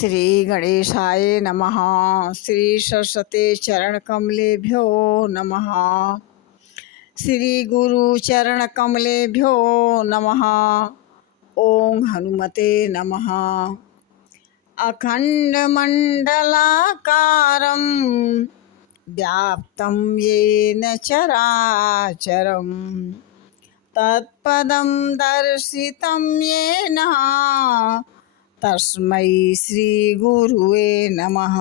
श्री गणेशाय नमः। श्री सरस्वती चरण कमलेभ्यो नमः। श्री गुरु चरण कमलेभ्यो नमः। ओम हनुमते नमः। अखंड मंडलाकारं व्याप्तं येन चराचरं तत्पदं दर्शितं येन तस्मै श्री गुरुवे नमः।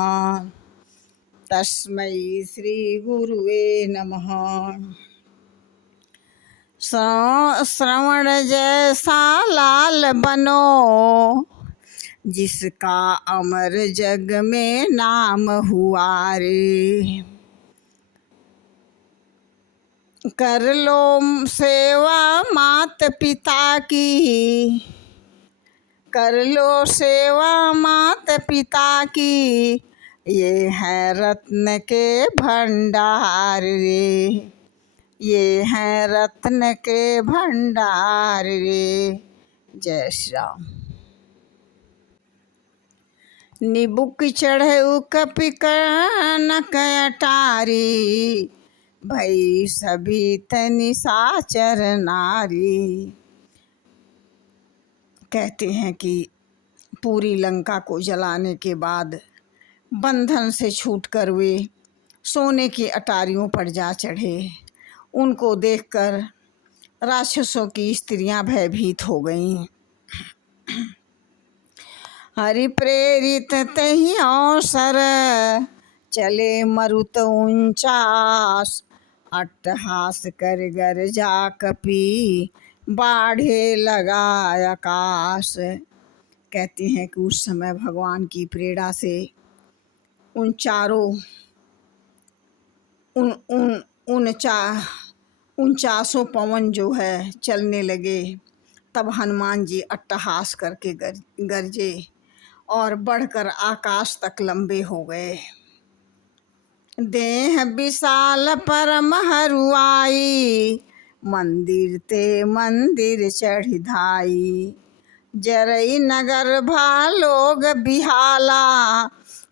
तस्मै श्री गुरुवे नमः। श्रवण जैसा लाल बनो जिसका अमर जग में नाम हुआ रे। कर लो सेवा मात पिता की, कर लो सेवा मात पिता की, ये है रत्न के भंडार रे। ये है रत्न के भंडार रे। जय श्री राम। निबुक चढ़ऊ कपिकनक अटारी, भई सभी तनि साचर नारी। कहते हैं कि पूरी लंका को जलाने के बाद बंधन से छूटकर वे सोने की अटारियों पर जा चढ़े। उनको देखकर राक्षसों की स्त्रियां भयभीत हो गईं। हरि प्रेरित तहि अवसर चले मरुत उनचास। अट्टहास कर गरजा कपि बाढ़े लगा आकाश। कहते हैं कि उस समय भगवान की प्रेरणा से उन चारों उनचासों पवन जो है चलने लगे। तब हनुमान जी अट्टहास करके गरजे और बढ़कर आकाश तक लंबे हो गए। देह विशाल परम हरुआई, मंदिर ते मंदिर चढ़ी धाई। जरई नगर भालोग बिहाला,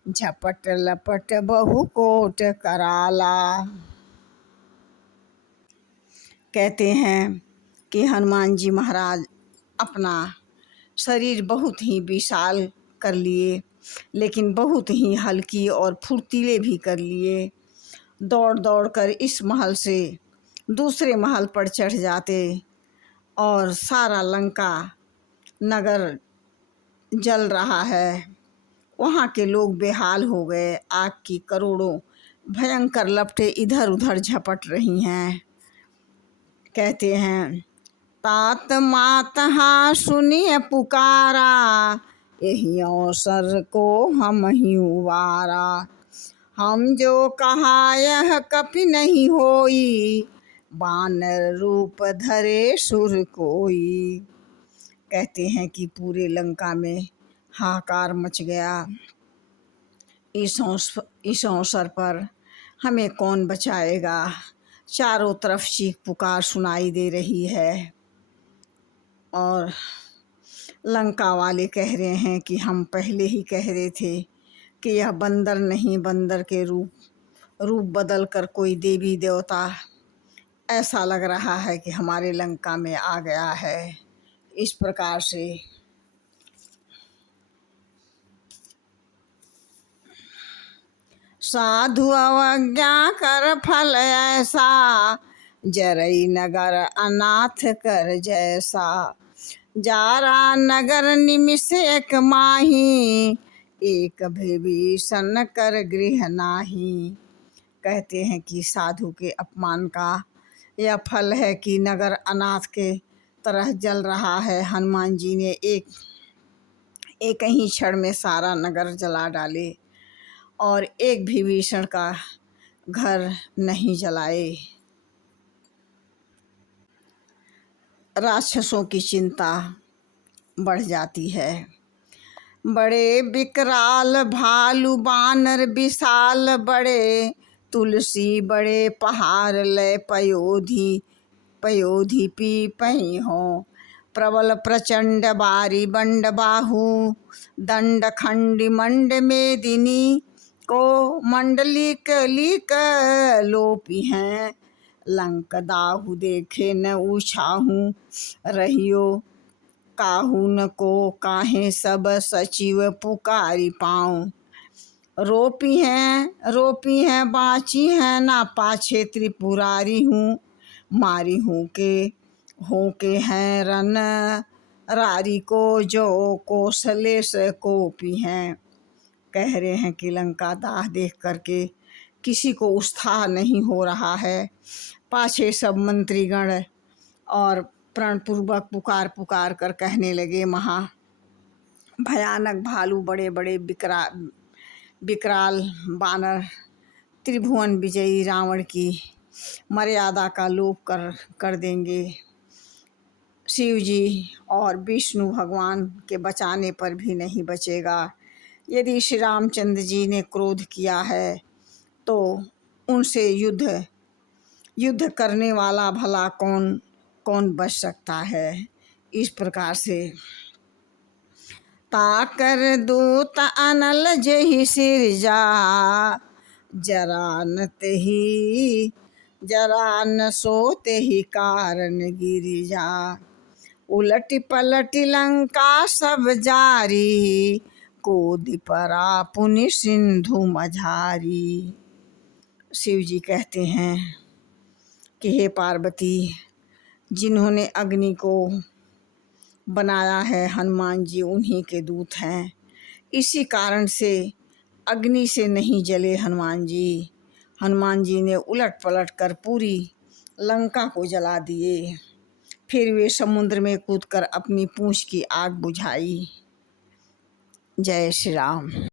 झपट लपट बहु कोट कराला। कहते हैं कि हनुमान जी महाराज अपना शरीर बहुत ही विशाल कर लिए, लेकिन बहुत ही हल्की और फुर्तीले भी कर लिए। दौड़ दौड़ कर इस महल से दूसरे महल पर चढ़ जाते और सारा लंका नगर जल रहा है। वहाँ के लोग बेहाल हो गए। आग की करोड़ों भयंकर लपटें इधर उधर झपट रही हैं। कहते हैं तात मात हा सुनिए पुकारा, यही अवसर को हम ही उबारा। हम जो कहा यह कपि नहीं होई, बानर रूप धरे सुर कोई। कहते हैं कि पूरे लंका में हाहाकार मच गया। इस अवसर पर हमें कौन बचाएगा। चारों तरफ चीख पुकार सुनाई दे रही है और लंका वाले कह रहे हैं कि हम पहले ही कह रहे थे कि यह बंदर नहीं, बंदर के रूप बदल कर कोई देवी देवता ऐसा लग रहा है कि हमारे लंका में आ गया है। इस प्रकार से साधु अवज्ञा कर फल ऐसा, जरई नगर अनाथ कर जैसा। जारा नगर निमिष एक माही, एक विभीषण कर गृह नाही। कहते हैं कि साधु के अपमान का यह फल है कि नगर अनाथ के तरह जल रहा है। हनुमान जी ने एक ही क्षण में सारा नगर जला डाले और एक विभीषण का घर नहीं जलाए। राक्षसों की चिंता बढ़ जाती है। बड़े विकराल भालू बानर विशाल बड़े, तुलसी बड़े पहाड़ लय पयोधी पी पही हो। प्रबल प्रचंड बारी बंड बाहु दंड खंडी मंड मेदिनी को मंडलिक लिक लोपी हैं लंक दाहु देखे न उछाहू रहियो काहू न को काहे सब सचिव पुकारी पाऊँ रोपी हैं बाची हैं ना पाछे त्रिपुरारी हूँ मारी हूँ के हैं रन रारी को जो कौशले से कोपी हैं। कह रहे हैं कि लंका दाह देख करके किसी को उत्साह नहीं हो रहा है। पाछे सब मंत्रीगण और प्रणपूर्वक पुकार पुकार कर कहने लगे, महा भयानक भालू बड़े बड़े विकराल बानर त्रिभुवन विजयी रावण की मर्यादा का लोप कर देंगे। शिव जी और विष्णु भगवान के बचाने पर भी नहीं बचेगा। यदि श्री रामचंद्र जी ने क्रोध किया है तो उनसे युद्ध करने वाला भला कौन बच सकता है। इस प्रकार से ताकर दूत अनल जही सिरजा जरा न सोते ही कारण गिरिजा उलटी पलटी लंका सब जारी कोदि परा पुनि सिंधु मझारी। शिव जी कहते हैं कि हे पार्वती, जिन्होंने अग्नि को बनाया है हनुमान जी उन्हीं के दूत हैं। इसी कारण से अग्नि से नहीं जले हनुमान जी ने उलट पलट कर पूरी लंका को जला दिए। फिर वे समुद्र में कूदकर अपनी पूंछ की आग बुझाई। जय श्री राम।